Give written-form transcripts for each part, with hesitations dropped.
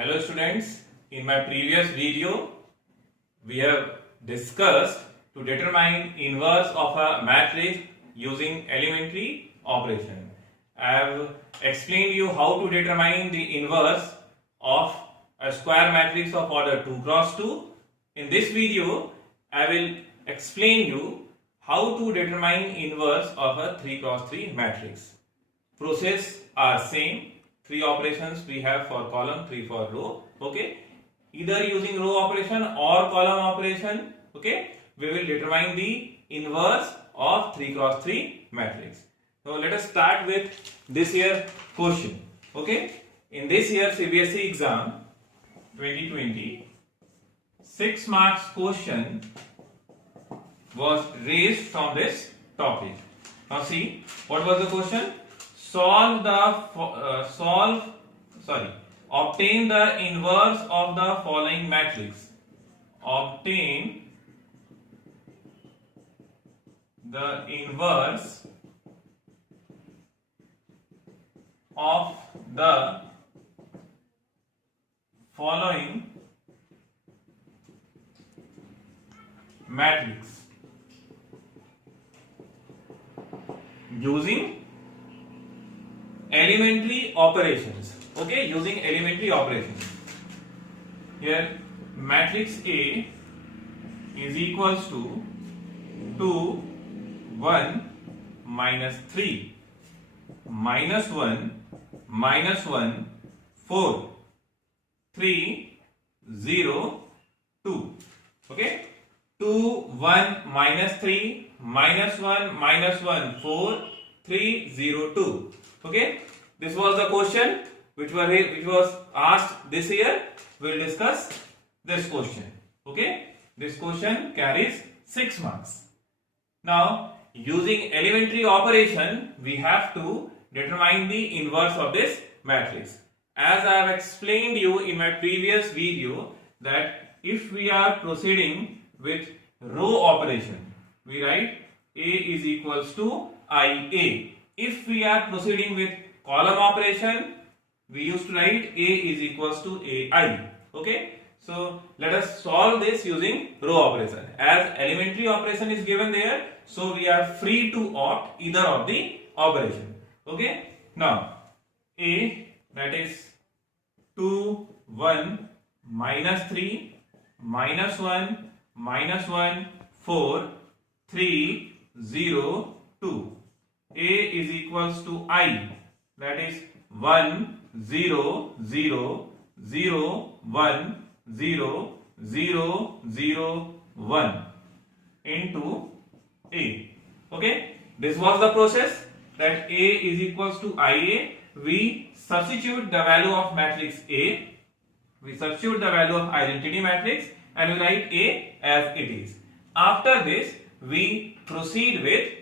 Hello students, in my previous video we have discussed to determine inverse of a matrix using elementary operation. I have explained you how to determine the inverse of a square matrix of order 2 cross 2. In this video I will explain you how to determine inverse of a 3 cross 3 matrix. Process are same. 3 operations we have for column, 3 for row. Okay, either using row operation or column operation. Okay, we will determine the inverse of 3 cross 3 matrix. So let us start with this year question. Okay, in this year CBSE exam 2020, 6 marks question was raised from this topic. Now see, what was the question? Obtain the inverse of the following matrix. Obtain the inverse of the following matrix using elementary operations. Okay, using elementary operations. Here matrix A is equals to 2 1 minus 3 minus 1 minus 1 4 3 0 2. Okay, 2 1 minus 3 minus 1 minus 1 4 3 0 2. Okay, this was the question which was asked this year. We will discuss this question. Okay, this question carries 6 marks. Now using elementary operation we have to determine the inverse of this matrix. As I have explained you in my previous video that if we are proceeding with row operation, we write A is equals to IA. If we are proceeding with column operation, we used to write A is equals to AI. Okay, so let us solve this using row operation. As elementary operation is given there, so we are free to opt either of the operation. Okay, now A, that is 2 1 minus 3 minus 1 minus 1 4 3 0 2. A is equals to I, that is 1 0 0 0 1 0 0 0 1 into A. Okay, this was the process that A is equals to IA. We substitute the value of matrix A, we substitute the value of identity matrix and we write A as it is. After this we proceed with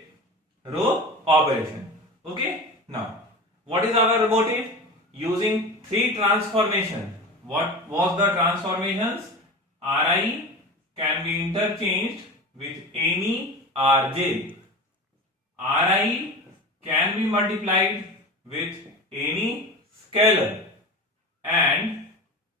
row operation. Okay, now what is our motive? Using 3 transformations. What was the transformations? Ri can be interchanged with any Rj. Ri can be multiplied with any scalar and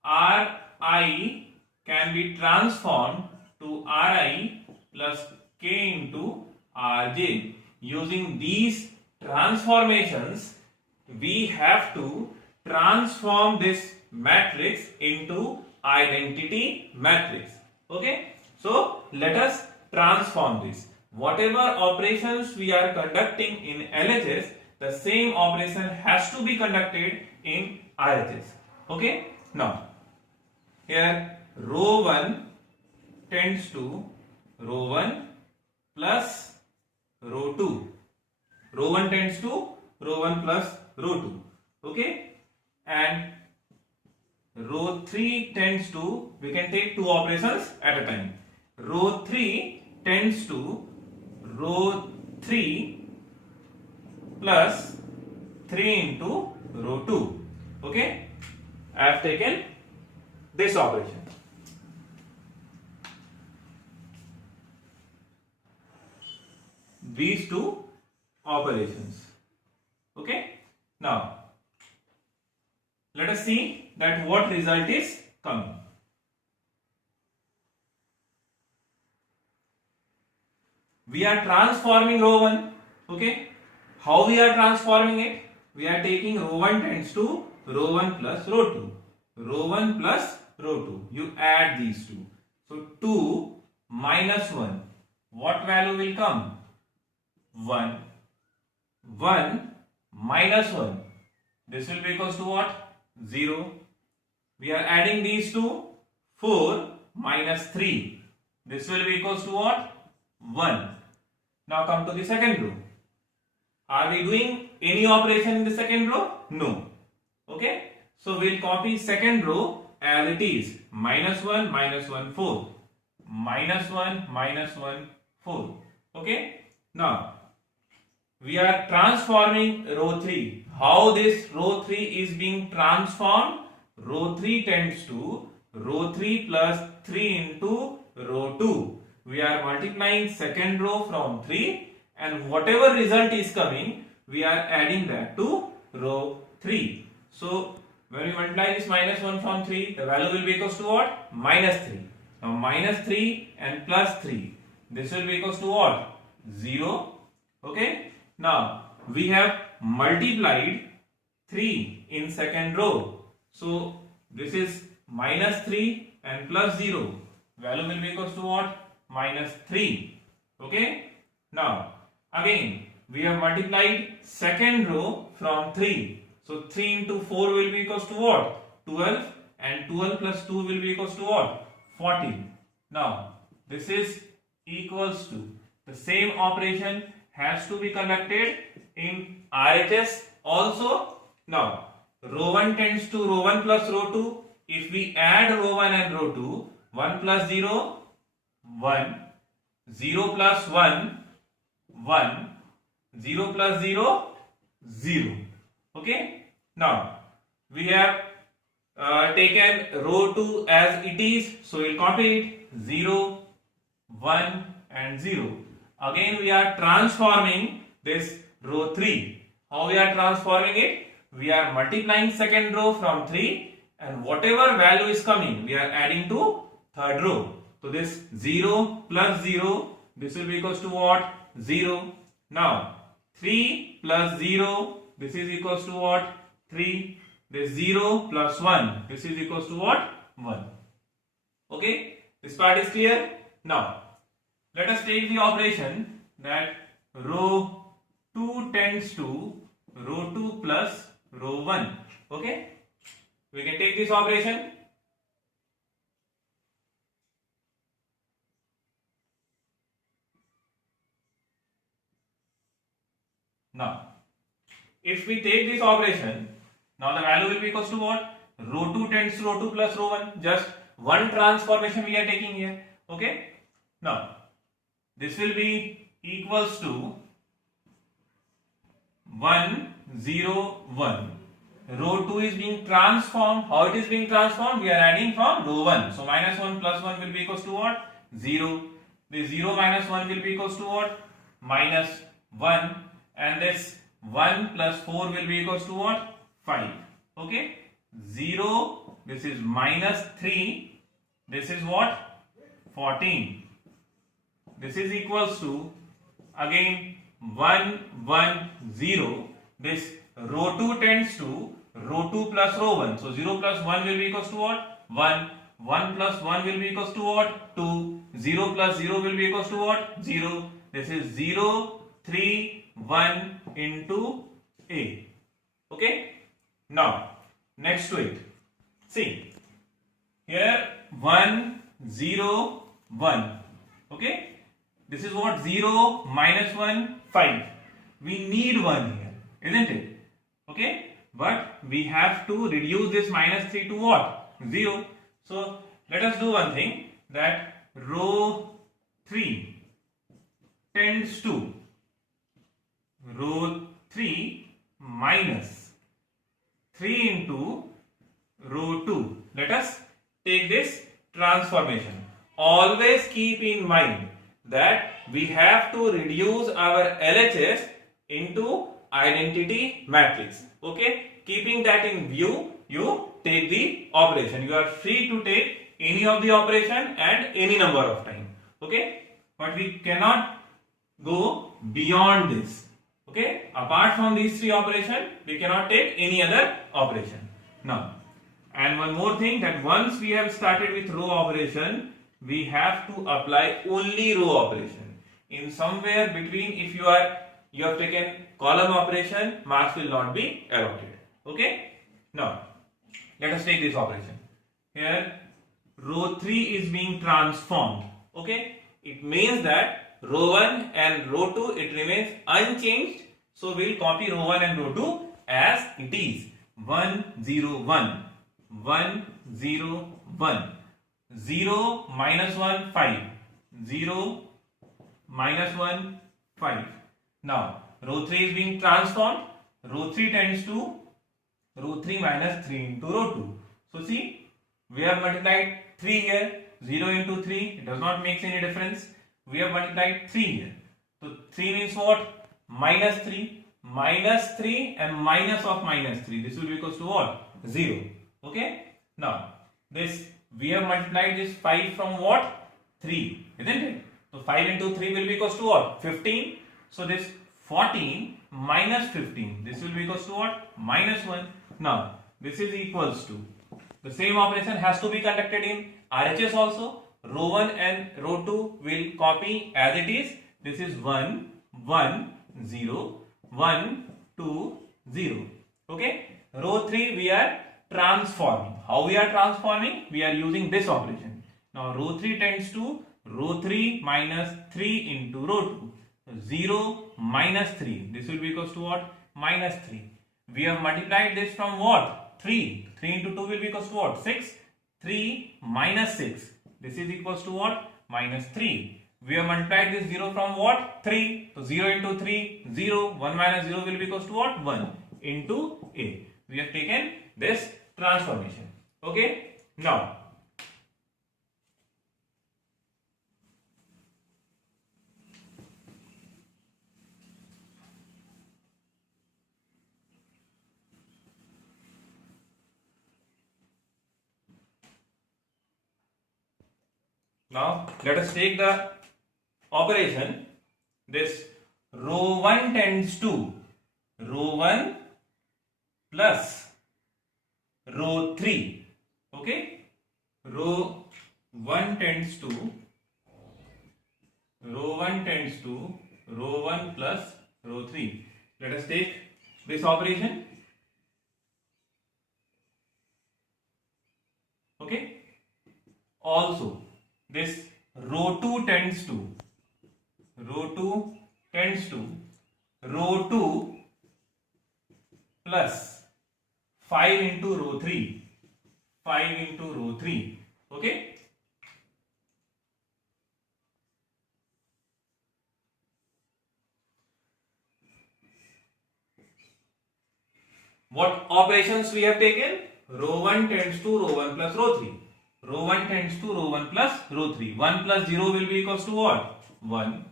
Ri can be transformed to Ri plus k into Rj. Using these transformations we have to transform this matrix into identity matrix. Okay, so let us transform this. Whatever operations we are conducting in LHS, the same operation has to be conducted in RHS. Okay, now here row 1 tends to row 1 plus row 2. Row 1 tends to row 1 plus row 2. Okay, and row 3 tends to, we can take 2 operations at a time. Row 3 tends to row 3 plus 3 into row 2. Okay, I have taken this operation. These 2 operations. Okay, now let us see that what result is coming. We are transforming row 1. Okay. How we are transforming it? We are taking row 1 tends to row 1 plus row 2. Row 1 plus row 2. You add these two. So 2 minus 1. What value will come? 1. 1 minus 1. This will be equals to what? 0. We are adding these two. 4 minus 3. This will be equals to what? 1. Now come to the second row. Are we doing any operation in the second row? No. Okay. So we'll copy second row as it is. Minus 1, 4. Minus 1, 4. Okay. Now we are transforming row 3. How this row 3 is being transformed? Row 3 tends to row 3 plus 3 into row 2. We are multiplying second row from 3 and whatever result is coming, we are adding that to row 3. So when we multiply this minus 1 from 3, the value will be equals to what? Minus 3. Now minus 3 and plus 3. This will be equals to what? 0. Okay. Now we have multiplied 3 in second row. So this is minus 3 and plus 0. Value will be equals to what? Minus 3. Okay. Now again we have multiplied second row from 3. So 3 into 4 will be equals to what? 12, and 12 plus 2 will be equals to what? 14. Now this is equals to, the same operation has to be conducted in RHS also. Now row 1 tends to row 1 plus row 2. If we add row 1 and row 2, 1 plus 0, 1, 0 plus 1, 1, 0 plus 0, 0. Okay. Now we have taken row 2 as it is, so we'll copy it. 0, 1 and 0. Again we are transforming this row 3. How we are transforming it? We are multiplying second row from 3 and whatever value is coming, we are adding to third row. So this 0 plus 0, this will be equals to what? 0. Now 3 plus 0, this is equals to what? 3. This 0 plus 1, this is equals to what? 1. Okay, this part is clear. Now let us take the operation that row 2 tends to row 2 plus row 1. Okay, we can take this operation. Now if we take this operation, now the value will be equals to what? Row 2 tends to row 2 plus row 1. Just one transformation we are taking here. Okay. Now this will be equals to 1, 0, 1. Row 2 is being transformed. How it is being transformed? We are adding from row 1. So minus 1 plus 1 will be equals to what? 0. This 0 minus 1 will be equals to what? Minus 1. And this 1 plus 4 will be equals to what? 5. Okay. 0. This is minus 3. This is what? 14. This is equals to again 1, 1, 0. This row 2 tends to row 2 plus row 1. So 0 plus 1 will be equals to what? 1. 1 plus 1 will be equals to what? 2. 0 plus 0 will be equals to what? 0. This is 0, 3, 1 into A. Okay. Now next to it. See. Here 1, 0, 1. Okay. This is what? 0, minus 1, 5. We need 1 here, isn't it? Okay. But we have to reduce this minus 3 to what? 0. So let us do one thing, that row 3 tends to row 3 minus 3 into row 2. Let us take this transformation. Always keep in mind that we have to reduce our LHS into identity matrix. Okay, keeping that in view, you take the operation. You are free to take any of the operation and any number of time. Okay, but we cannot go beyond this. Okay, apart from these three operations, we cannot take any other operation. Now, and one more thing, that once we have started with row operation, we have to apply only row operation. In somewhere between, if you have taken column operation, marks will not be allotted. Okay. Now, let us take this operation. Here, row 3 is being transformed. Okay. It means that row 1 and row 2, it remains unchanged. So, we will copy row 1 and row 2 as it is. 1, 0, 1. 1, 0, 1. 0, minus 1, 5. 0, minus 1, 5. Now, row 3 is being transformed. Row 3 tends to row 3 minus 3 into row 2. So, see, we have multiplied 3 here. 0 into 3, it does not make any difference. We have multiplied 3 here. So, 3 means what? Minus 3. Minus 3 and minus of minus 3. This will be equals to what? 0. Okay. Now, this we have multiplied this 5 from what? 3. Isn't it? So, 5 into 3 will be equals to what? 15. So, this 14 minus 15. This will be equals to what? Minus 1. Now, this is equals to. The same operation has to be conducted in RHS also. Row 1 and row 2 will copy as it is. This is 1, 1, 0, 1, 2, 0. Okay. Row 3 we are transforming. How we are transforming? We are using this operation. Now, row 3 tends to row 3 minus 3 into row 2. So, 0 minus 3. This will be equals to what? Minus 3. We have multiplied this from what? 3. 3 into 2 will be equals to what? 6. 3 minus 6. This is equals to what? Minus 3. We have multiplied this 0 from what? 3. So, 0 into 3, 0. 1 minus 0 will be equals to what? 1 into A. We have taken this transformation. Okay. Now, let us take the operation. This row 1 tends to row 1 plus row 3. Okay. Row 1 tends to row 1 plus row 3. Let us take this operation. Okay. Also, this row 2 tends to row 2 plus 5 into row 3. 5 into row 3. Okay. What operations we have taken? Row 1 tends to row 1 plus row 3. Row 1 tends to row 1 plus row 3. 1 plus 0 will be equals to what? 1.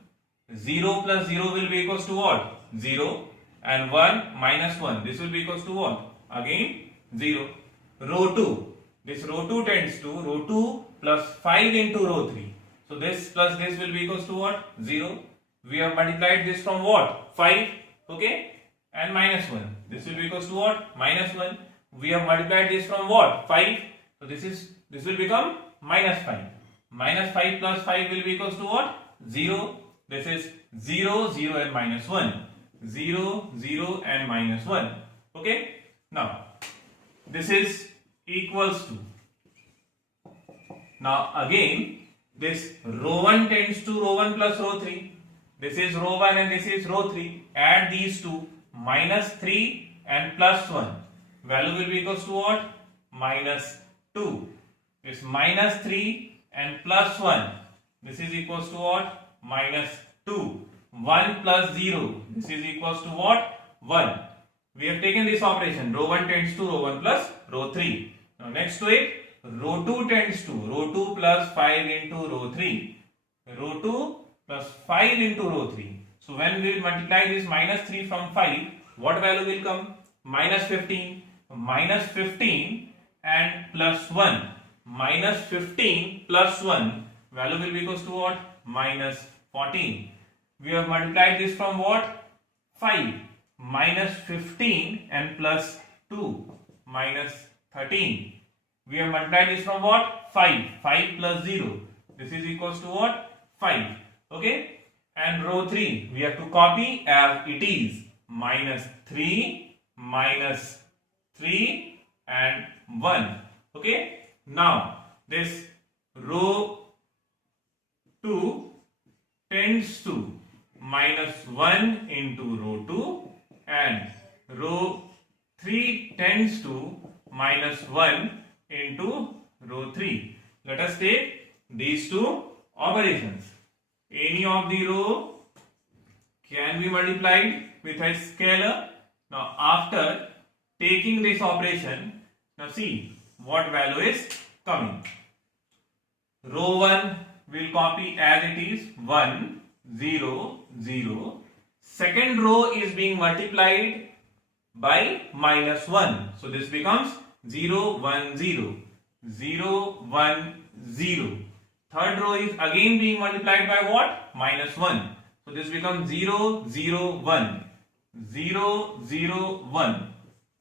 0 plus 0 will be equals to what? 0. And 1 minus 1. This will be equals to what? Again 0. Row 2. This row 2 tends to row 2 plus 5 into row 3. So this plus this will be equals to what? 0. We have multiplied this from what? 5. Okay. And minus 1. This will be equals to what? Minus 1. We have multiplied this from what? 5. So this will become minus 5. Minus 5 plus 5 will be equals to what? 0. This is 0, 0 and minus 1. 0, 0 and minus 1. Okay. Now, this is equals to. Now, again, this row 1 tends to row 1 plus row 3. This is row 1 and this is row 3. Add these two. Minus 3 and plus 1. Value will be equals to what? Minus 2. This minus 3 and plus 1. This is equals to what? Minus 2. 1 plus 0. This is equals to what? 1. We have taken this operation. Row 1 tends to row 1 plus row 3. Now next to it, row 2 tends to row 2 plus 5 into row 3. Row 2 plus 5 into row 3. So when we will multiply this minus 3 from 5, what value will come? Minus 15. minus 15 and plus 1. Minus 15 plus 1 value will be equals to what? Minus 14. We have multiplied this from what? 5. Minus 15 and plus 2 minus 13. We have multiplied this from what? 5. 5 plus 0. This is equals to what? 5. Okay. And row 3 we have to copy as it is. Minus 3, minus 3 and 1. Okay. Now this row 2 tends to minus 1 into row 2 and row 3 tends to minus 1 into row 3. Let us take these two operations. Any of the row can be multiplied with a scalar. Now after taking this operation, now see what value is coming. Row 1 will copy as it is 1, 0, 0. Second row is being multiplied by minus 1. So this becomes 0, 1, 0. 0, 1, 0. Third row is again being multiplied by what? Minus 1. So this becomes 0, 0, 1. 0, 0, 1.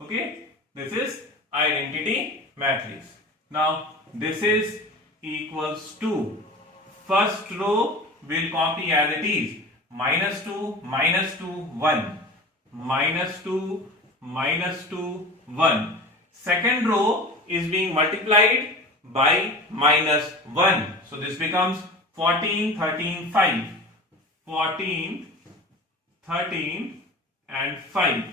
Okay. This is identity matrix. Now this is equals to first row will copy as it is minus 2, minus 2, 1. Minus 2, minus 2, 1. Second row is being multiplied by minus 1. So this becomes 14, 13, 5. 14, 13 and 5.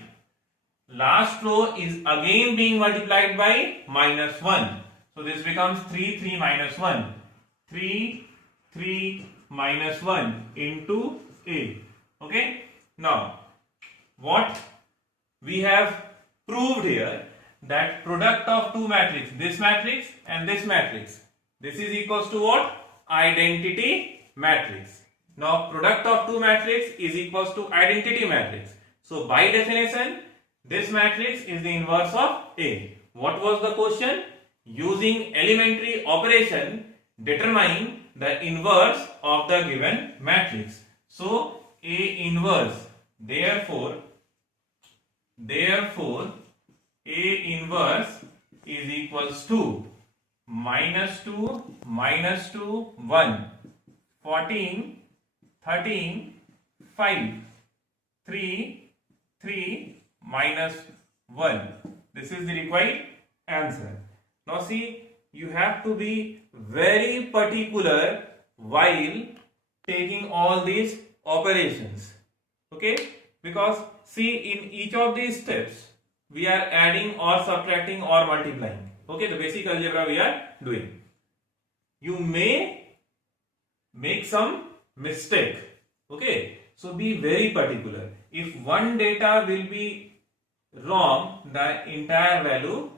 Last row is again being multiplied by minus 1. So this becomes 3, 3 minus 1. 3, 3 minus 1 into A. Okay. Now what we have proved here, that product of two matrices, this matrix and this matrix, this is equals to what? Identity matrix. Now product of two matrices is equals to identity matrix. So by definition this matrix is the inverse of A. What was the question? Using elementary operation determine the inverse of the given matrix. So A inverse, therefore A inverse is equals to minus 2, minus 2, 1, 14, 13, 5, 3, 3, minus 1. This is the required answer. Now see, you have to be very particular while taking all these operations. Okay? Because see, in each of these steps we are adding or subtracting or multiplying. Okay, the basic algebra we are doing. You may make some mistake. Okay, so be very particular. If one data will be wrong, the entire value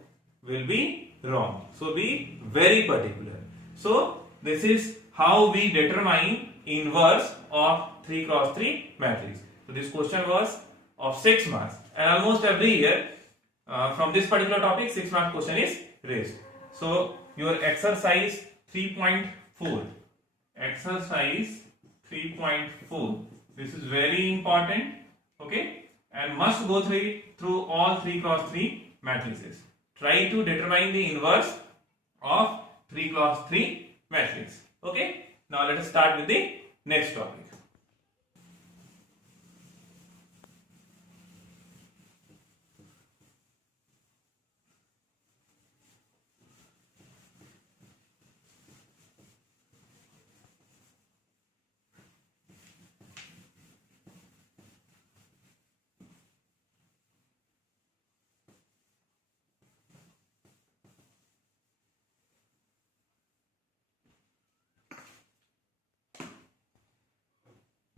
will be wrong. So be very particular. So this is how we determine inverse of 3 cross 3 matrix. So this question was of 6 marks, and almost every year from this particular topic 6 mark question is raised. So your exercise 3.4, exercise 3.4, this is very important. Okay, and must go through all 3 cross 3 matrices. Try to determine the inverse of 3 cross 3 matrix. Okay, now let us start with the next topic.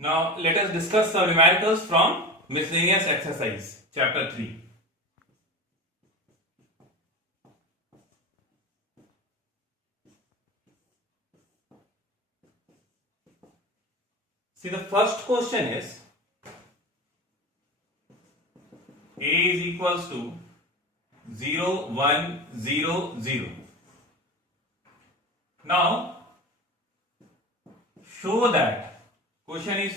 Now let us discuss some numericals from miscellaneous exercise, chapter 3. See, the first question is A is equals to 0, 1, 0, 0. Now, show that, question is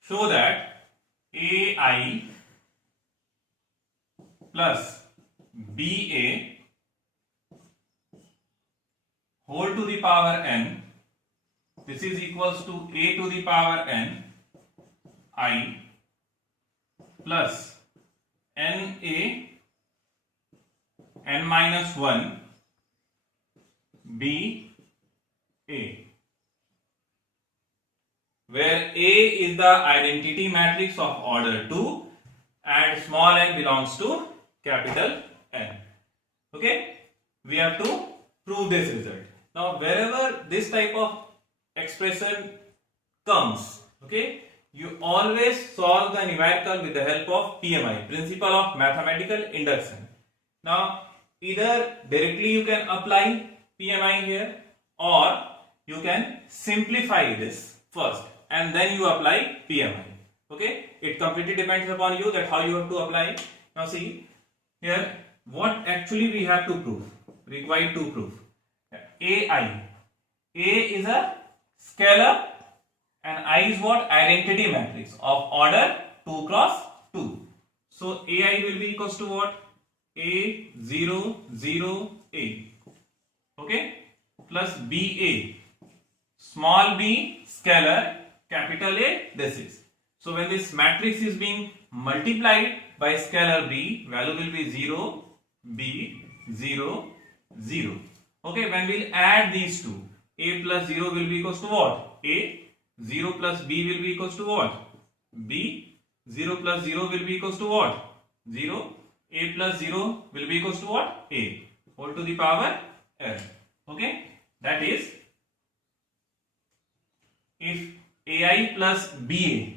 show that AI plus BA whole to the power n, this is equals to A to the power n I plus NA n minus 1 B A, where A is the identity matrix of order 2 and small n belongs to capital N. Okay, we have to prove this result. Now wherever this type of expression comes, okay, you always solve the numerical with the help of PMI, principle of mathematical induction. Now either directly you can apply PMI here, or you can simplify this first and then you apply PMI. Okay, it completely depends upon you that how you have to apply. Now see here, what actually we have to prove, required to prove. AI, A is a scalar and I is what? Identity matrix of order 2 cross 2. So AI will be equals to what? A 0 0 A, okay, plus BA, small b scalar, capital A this is. So when this matrix is being multiplied by scalar b, value will be 0 b 0 0. Okay, when we'll add these two, A plus 0 will be equals to what? A. 0 plus b will be equals to what? B. 0 plus 0 will be equals to what? 0. A plus 0 will be equals to what? A whole to the power n. Okay, that is, if AI plus BA,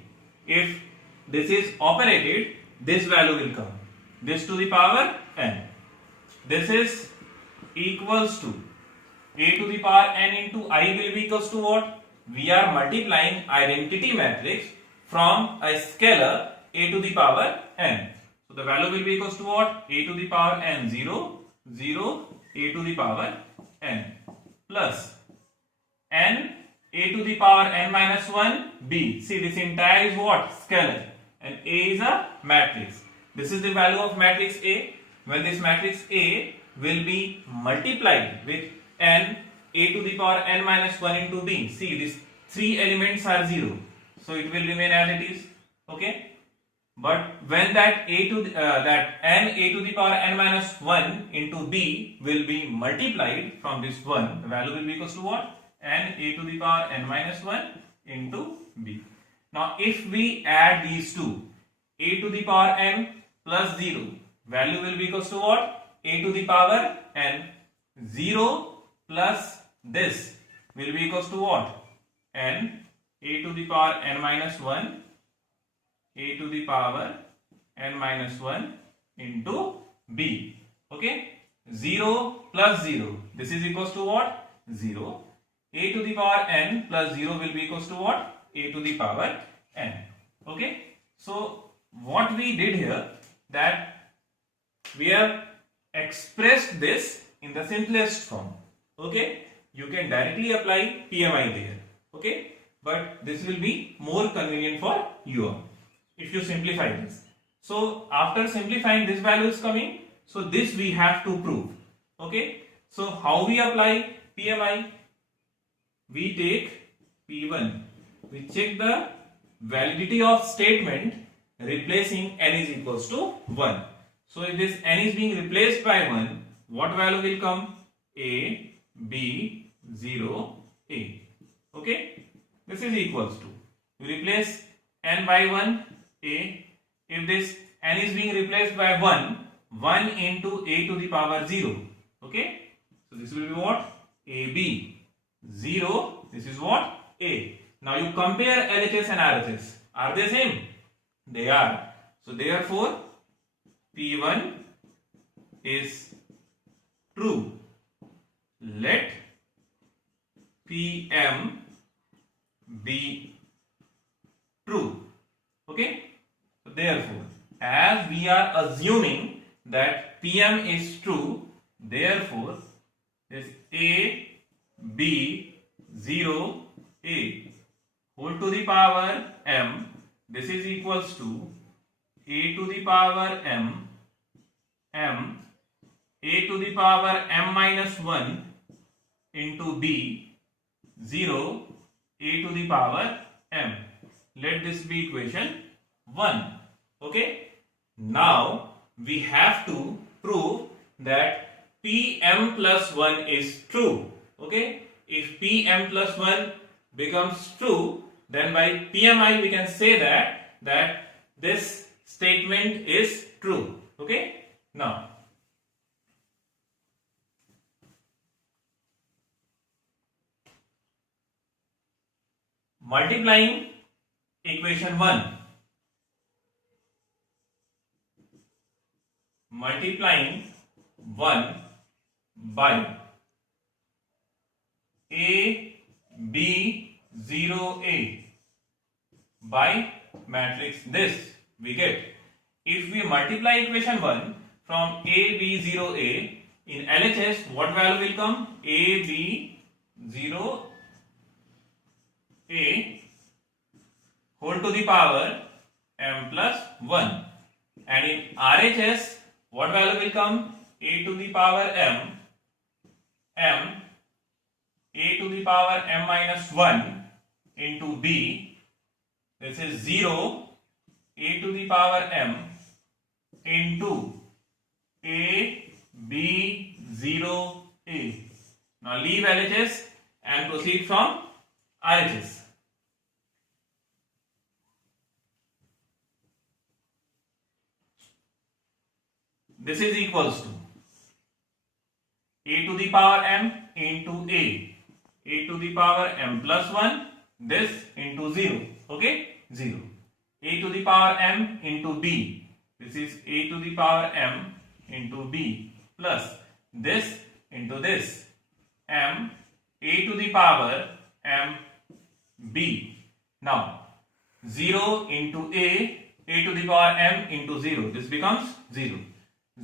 if this is operated, this value will come, this to the power n. This is equals to A to the power n into I will be equals to what? We are multiplying identity matrix from a scalar A to the power n. So the value will be equals to what? A to the power n 0 0 A to the power n plus n A to the power n minus 1 b. See, this entire is what? Scalar, and A is a matrix. This is the value of matrix A. When this matrix A will be multiplied with n A to the power n minus 1 into b. See, these three elements are 0, so it will remain as it is. Okay, but when that that n A to the power n minus 1 into b will be multiplied from this 1, the value will be equals to what? N A to the power n minus 1 into b. Now if we add these two, A to the power n plus 0, value will be equals to what? A to the power n 0 plus this will be equals to what? N A to the power n minus 1 A to the power n minus 1 into b. Okay, 0 plus 0, this is equals to what? 0. A to the power n plus 0 will be equals to what? A to the power n. Okay, so what we did here, that we have expressed this in the simplest form. Okay, you can directly apply PMI there. Okay, but this will be more convenient for you if you simplify this. So after simplifying, this value is coming, so this we have to prove. Okay, so how we apply PMI? We take P1, we check the validity of statement replacing n is equals to 1. So if this n is being replaced by 1, what value will come? A, B, 0, A. Okay, this is equals to, we replace n by 1, A. If this n is being replaced by 1, 1 into A to the power 0. Okay, so this will be what? AB. 0, this is what? A. Now you compare LHS and RHS. Are they same? They are. So therefore P1 is true. Let PM be true. Okay. So therefore, as we are assuming that PM is true, therefore this A, B, 0, A whole to the power M, this is equals to A to the power M, M, A to the power M minus 1 into B, 0, A to the power M. Let this be equation 1. Okay. Now we have to prove that Pm plus 1 is true. Okay. If Pm plus 1 becomes true, then by PMI we can say that this statement is true. Okay. Now multiplying equation 1, multiplying 1 by A, B, 0, A by matrix this we get. If we multiply equation 1 from A, B, 0, A, in LHS what value will come? A, B, 0, A whole to the power M plus 1, and in RHS what value will come? A to the power M, M, A to the power M minus 1 into B, this is 0, A to the power M into A, B, 0, A. Now leave LHS and proceed from RHS. This is equals to A to the power M into A to the power M plus 1, this into 0, okay, 0. A to the power M into B, this is A to the power M into B plus this into this, M, A to the power M, B. Now 0 into A to the power M into 0, this becomes 0.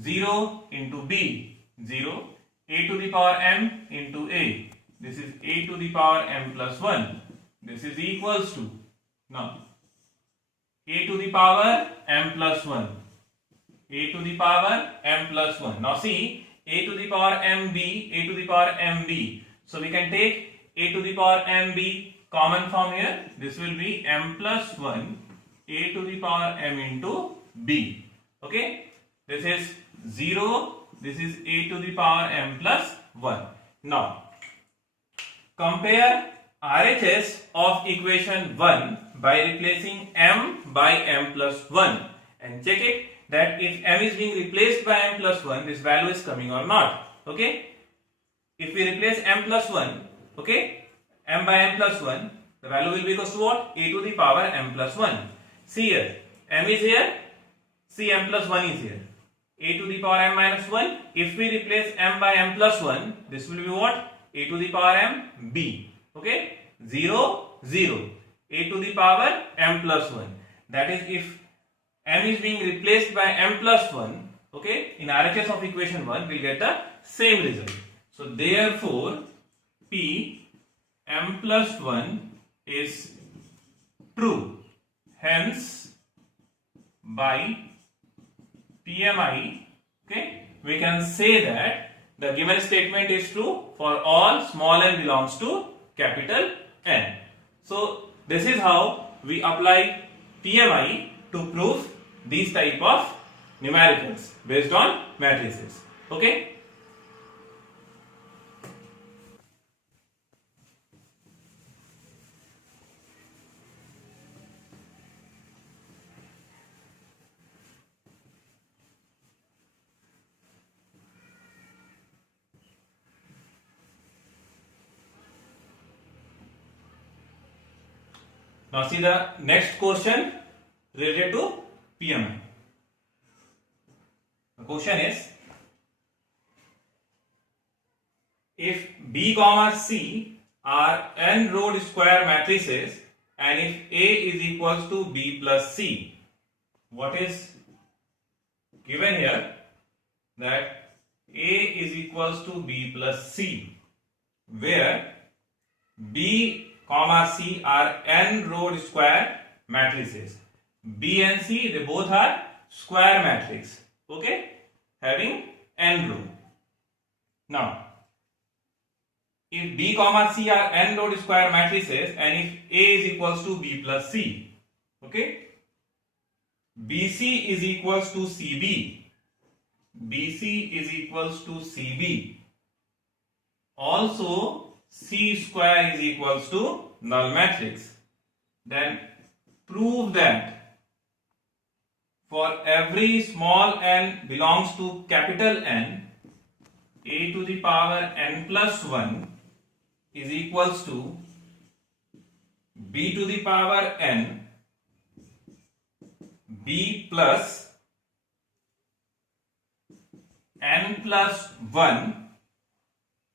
0 into B, 0, A to the power M into A, this is A to the power M plus 1, this is equals to, now, A to the power M plus 1, A to the power M plus 1. Now see, A to the power MB, A to the power MB. So we can take A to the power MB common from here, this will be M plus 1, A to the power M into B. Okay, this is 0, this is A to the power M plus 1. Now, compare RHS of equation 1 by replacing M by M plus 1 and check it that if M is being replaced by M plus 1, this value is coming or not. Okay, if we replace M plus 1, okay, M by M plus 1, the value will be equal to what? A to the power M plus 1. See here, M is here, see M plus 1 is here. A to the power M minus 1, if we replace M by M plus 1, this will be what? A to the power M, B. Okay, 0, 0. A to the power M plus 1. That is, if M is being replaced by M plus 1, okay, in RHS of equation 1, we will get the same result. So, therefore, P M plus 1 is true. Hence, by PMI, okay, we can say that the given statement is true for all small n belongs to capital N. So, this is how we apply PMI to prove these type of numericals based on matrices. Okay. Now see the next question related to PMI. The question is, if B comma C are n row square matrices and if A is equals to B plus C, what is given here? that A is equals to B plus C, where B comma C are n row square matrices. B and C, they both are square matrix, okay, having n row. Now, if B comma C are n row square matrices and if A is equals to B plus C, okay, BC is equals to CB, BC is equals to CB, also C square is equals to null matrix, then prove that for every small n belongs to capital N, A to the power n plus 1 is equals to B to the power n, B plus n plus 1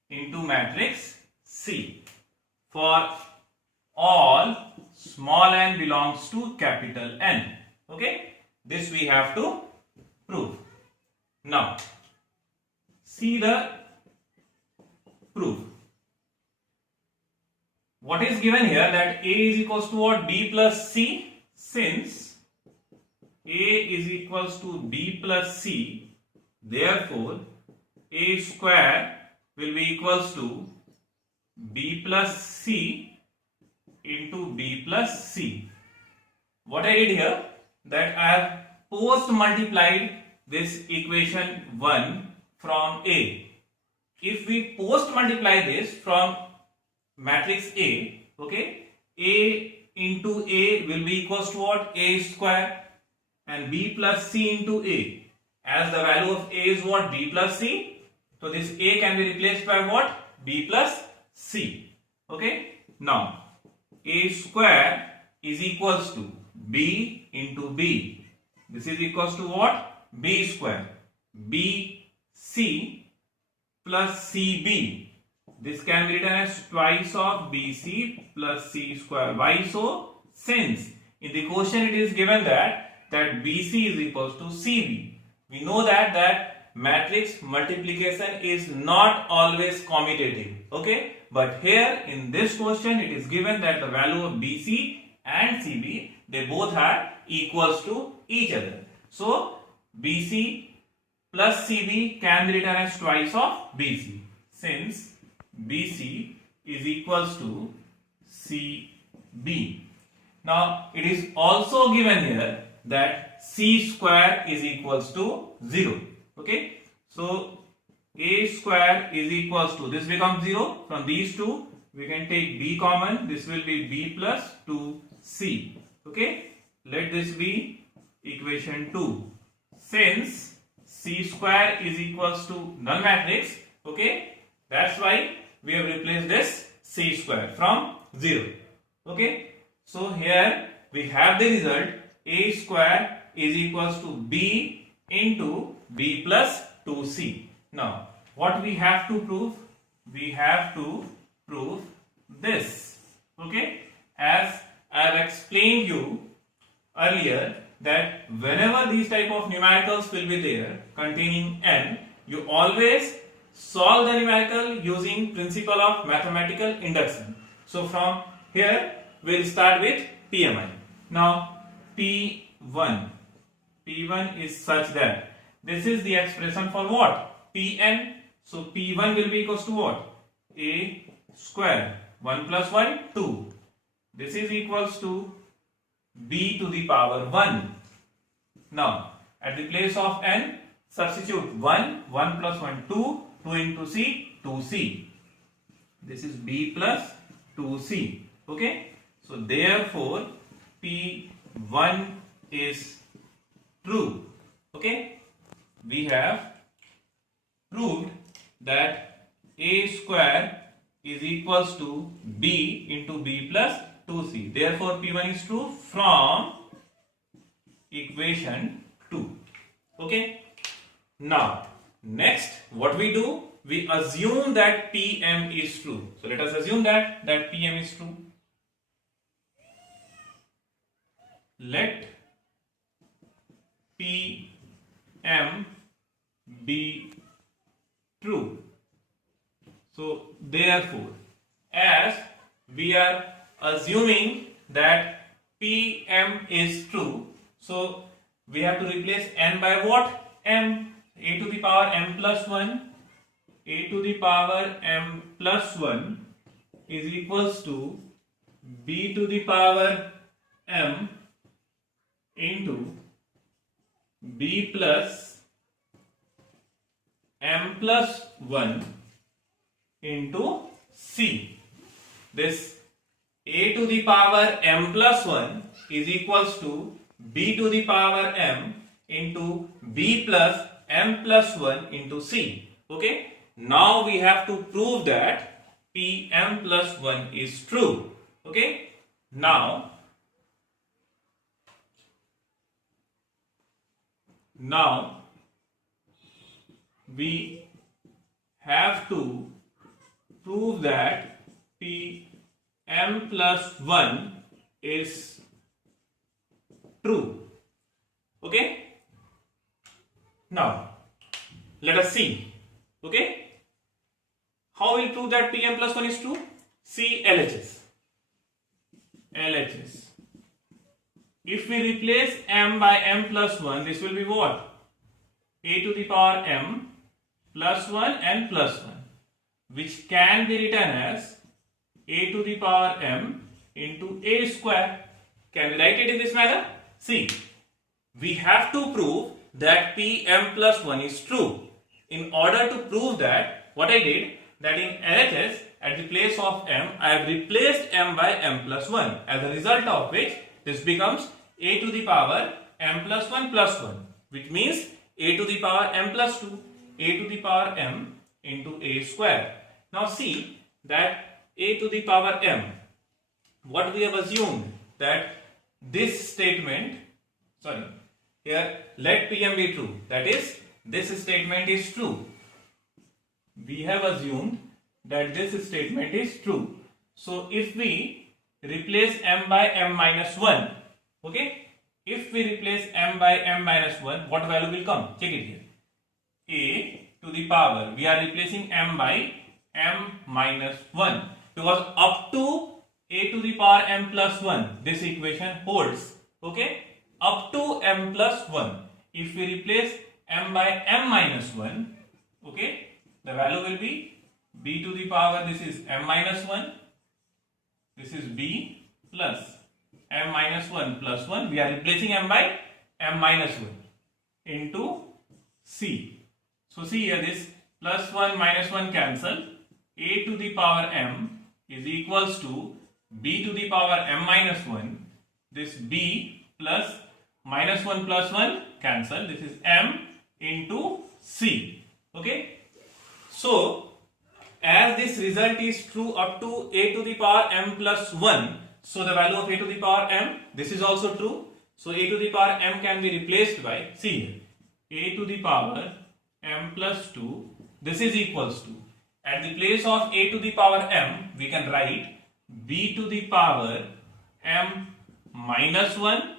into matrix C for all small n belongs to capital N. Okay, this we have to prove. Now, see the proof. What is given here, that A is equals to what? B plus C. Since A is equals to B plus C, therefore A square will be equals to B plus C into B plus C. What I did here, that I have post multiplied this equation 1 from A. If we post multiply this from matrix A, okay, A into A will be equals to what? A square, and B plus C into A. As the value of A is what? B plus C. So this A can be replaced by what? B plus C. Okay. Now, A square is equals to B into B. This is equals to what? B square. B C plus CB. This can be written as twice of BC plus C square. Why so? Since in the question it is given that BC is equals to CB. We know that matrix multiplication is not always commutative. Okay, but here in this question it is given that the value of BC and CB, they both are equals to each other. So BC plus CB can be written as twice of BC, since BC is equals to CB. Now it is also given here that C square is equals to 0. Okay, so A square is equals to, this becomes 0. From these two we can take B common. This will be B plus 2C. Okay, let this be equation 2. Since C square is equals to null matrix, okay, that's why we have replaced this C square from 0. Okay, so here we have the result A square is equals to B into B plus 2C. Now, what we have to prove? We have to prove this. Okay, as I have explained you earlier that whenever these type of numericals will be there containing n, you always solve the numerical using principle of mathematical induction. So from here we will start with PMI. Now P1 is such that this is the expression for what? Pn. So P1 will be equals to what? A square, 1 plus 1, 2. This is equals to B to the power 1. Now at the place of n, substitute 1, 1 plus 1, 2, 2 into C, 2C. This is B plus 2C. Okay, so therefore P1 is true. Okay, we have proved that A square is equals to B into B plus 2C. Therefore P1 is true from equation 2. Okay, now next what we do, we assume that PM is true. So let us assume that PM is true. Let PM be true. So therefore, as we are assuming that Pm is true, so we have to replace n by what? M. A to the power m plus 1. A to the power m plus 1 is equals to b to the power m into b plus m plus 1 into c. This a to the power m plus 1 is equals to b to the power m into b plus m plus 1 into c. Okay. Now we have to prove that Pm plus 1 is true. Okay. Now we have to prove that Pm plus 1 is true. Okay. Now let us see. Okay. How will prove that Pm plus 1 is true? See LHS. LHS. If we replace m by m plus 1, this will be what? A to the power m plus 1 and plus 1, which can be written as a to the power m into a square. Can we write it in this manner? See, we have to prove that Pm plus 1 is true. In order to prove that, what I did, that in LHS, at the place of m, I have replaced m by m plus 1, as a result of which this becomes a to the power m plus 1 plus 1, which means a to the power m plus 2, a to the power m into a square. Now see that a to the power m, what we have assumed, that this statement, here let Pm be true, that is, this statement is true. We have assumed that this statement is true. So if we replace m by m minus 1, okay, if we replace m by m minus 1, what value will come? Check it here. A to the power, we are replacing m by m minus 1, because up to a to the power m plus 1, this equation holds. Okay, up to m plus 1. If we replace m by m minus 1, okay, the value will be b to the power, this is m minus 1, this is b plus m minus 1 plus 1. We are replacing m by m minus 1 into c. So see here, this plus 1 minus 1 cancel. A to the power m is equals to b to the power m minus 1. This b plus minus 1 plus 1 cancel. This is m into c. Okay. So as this result is true up to a to the power m plus 1, so the value of a to the power m, this is also true. So a to the power m can be replaced by, see here, a to the power m plus 2, this is equals to, at the place of a to the power m, we can write b to the power m minus 1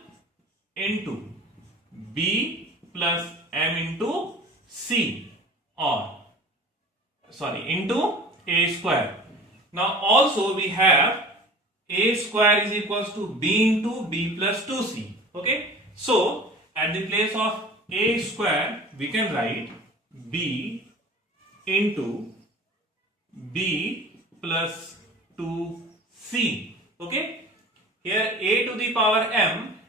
into b plus m into c, or into a square. Now also we have a square is equals to b into b plus 2c. Okay, so at the place of a square we can write b into b plus 2c. Okay, here a to the power m,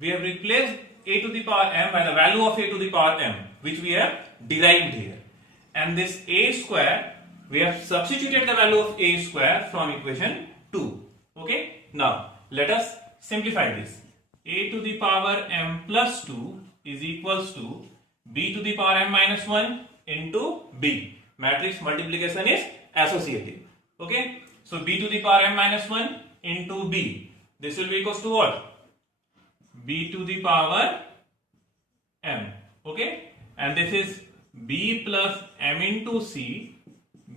we have replaced a to the power m by the value of a to the power m, which we have derived here. And this a square, we have substituted the value of a square from equation 2. Okay, now let us simplify this. A to the power m plus 2 is equals to b to the power m minus 1 into b. Matrix multiplication is associative. Okay, so b to the power m minus 1 into b. This will be equals to what? B to the power m. Okay, and this is b plus m into c,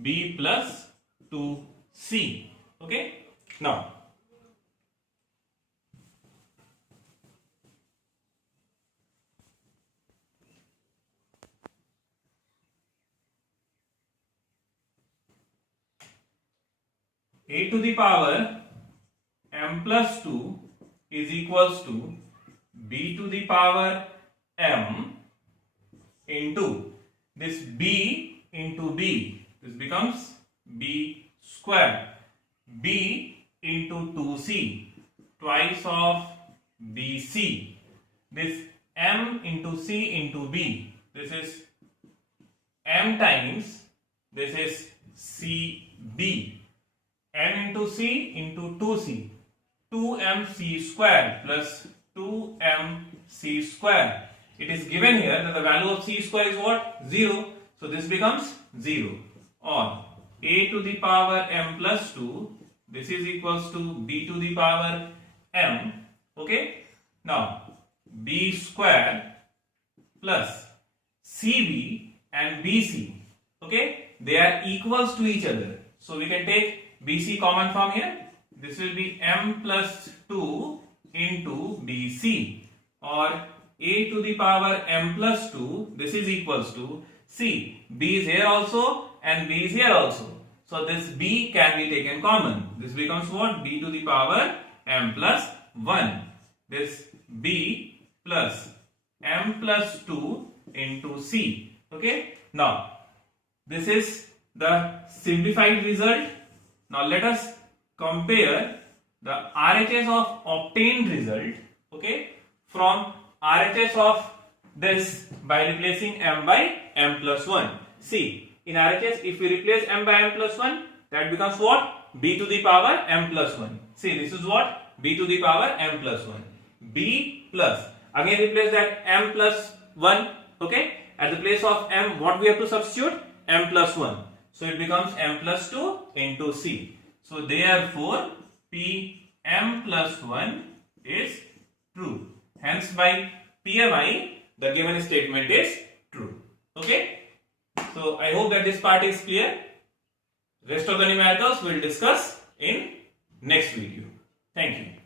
b plus 2c. Okay, now a to the power m plus 2 is equals to b to the power m into this b into b. This becomes b square. b into 2c, twice of bc. This m into c into b. This is m times, this is cb. m into c into 2c. 2mc square plus 2mc square. It is given here that the value of c square is what? 0. So this becomes 0. Or a to the power m plus 2, this is equals to b to the power m. Okay. Now b square plus cb and bc. Okay. They are equals to each other. So we can take bc common from here. This will be m plus 2 into bc, or a to the power m plus 2, this is equals to c. b is here also and b is here also. So this b can be taken common. This becomes what? b to the power m plus 1. This b plus m plus 2 into c. Okay. Now this is the simplified result. Now let us compare the RHS of obtained result, okay, from RHS of this by replacing m by m plus 1. See, in RHS, if we replace m by m plus 1, that becomes what? b to the power m plus 1. See, this is what? b to the power m plus 1. b plus, again replace that m plus 1, okay, at the place of m, what we have to substitute? M plus 1. So it becomes m plus 2 into c. So therefore, Pm plus 1 is true. Hence by PMI, the given statement is true. Okay. So I hope that this part is clear. Rest of the numericals we will discuss in next video. Thank you.